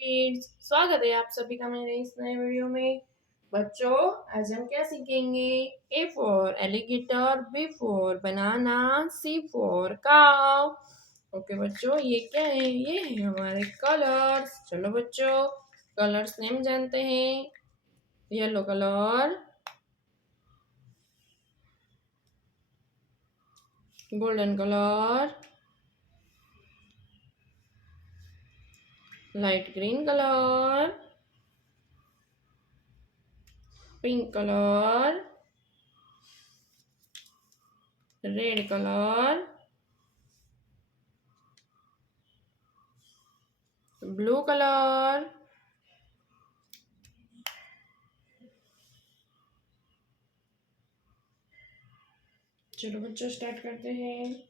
Kids, स्वागत है आप सभी का मेरे इस नए वीडियो में। बच्चों, आज हम क्या सीखेंगे? A for alligator, B for banana, C for cow. Okay बच्चों, ये क्या है? ये है हमारे कलर्स। चलो बच्चों, कलर्स नेम जानते हैं। Yellow colour, golden colour, light green colour, pink colour, red colour, blue colour. चलो बच्चों, स्टार्ट करते हैं।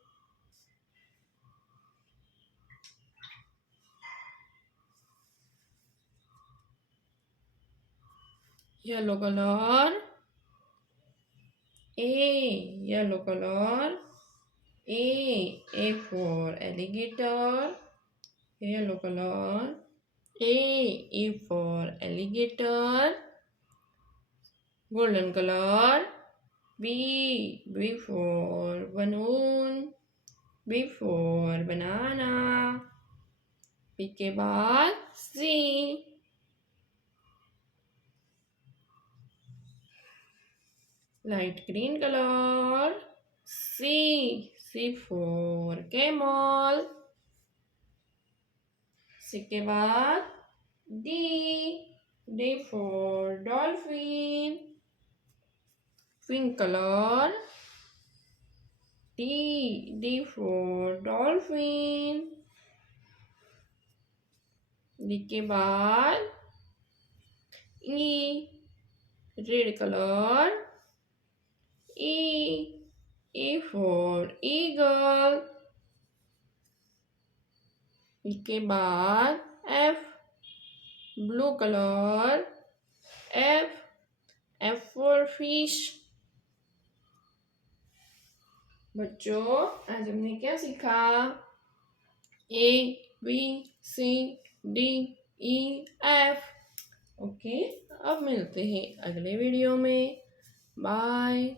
Yellow colour, yellow colour, A for alligator, yellow colour, A for alligator, golden colour, B for balloon, B for banana, B के बाद C, light green colour, C for camel, C के बाद D for dolphin, pink colour, D for dolphin, D के बाद E, red colour, E for eagle, E के बाद F, blue colour, F for fish. बच्चों, आज हमने क्या सीखा? A B C D E F. Okay, अब मिलते हैं अगले वीडियो में। बाय।